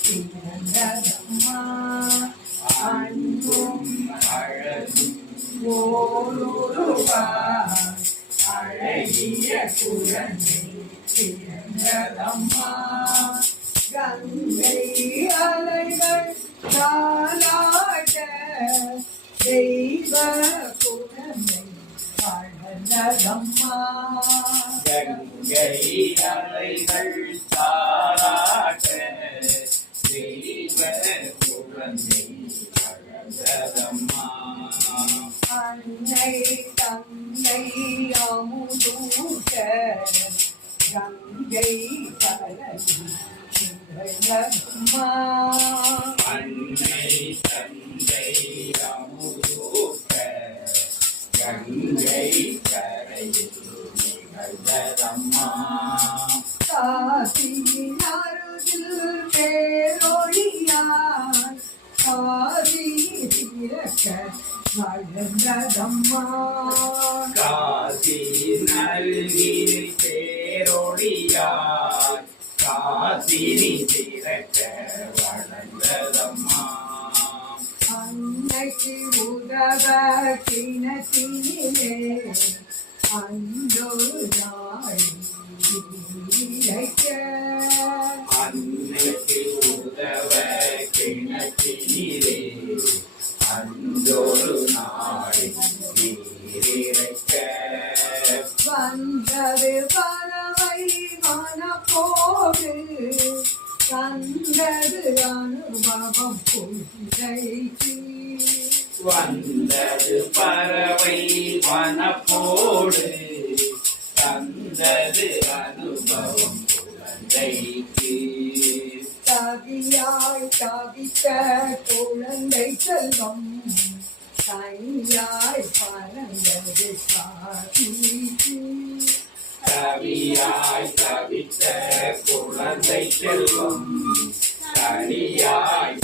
பிறந்ததம்மா அன்பும் அழகும் ஓருருவாய் அழகிய குழந்தை பிறந்ததம்மா கங்கை அலைகள் தாலாட்ட தெய்வ குழந்தை வளர்ந்ததம்மா கங்கை அலைகள் தாலாட்ட தெய்வ குழந்தை வளர்ந்ததம்மா அன்னை தந்தை அமுதூட்ட கங்கை கலந்ததம்மா அன்னை தந்தை அமுதூட்ட கங்கை கரையில் நிகழ்ந்ததம்மா காசியின் அருகில் பேரொழியாய் காசி திறக்க வளர்ந்ததம்மா காசி நல்கில் பேரொழியாய் காசினி திறக்க வளர்ந்ததம்மா அன்னைக்கு உதவ கிணத்தினிலே அன்றொரு நாள் அன்னைக்கு உதவ கிணற்றினிலே அன்றொரு நாளில் நீரிழைக்க வந்தது பறவை மனப்போடு தந்தது அனுபவம் பொய்கைக்கு வந்தது பறவை வனப்போடு தந்தது அனுபவம் குழந்தைக்கு தவியாய் தவித்த குழந்தை செல்வம் தனியாய் பறந்தது காதிக்கு தவியாய் தவித்த குழந்தை செல்வம் தனியாய்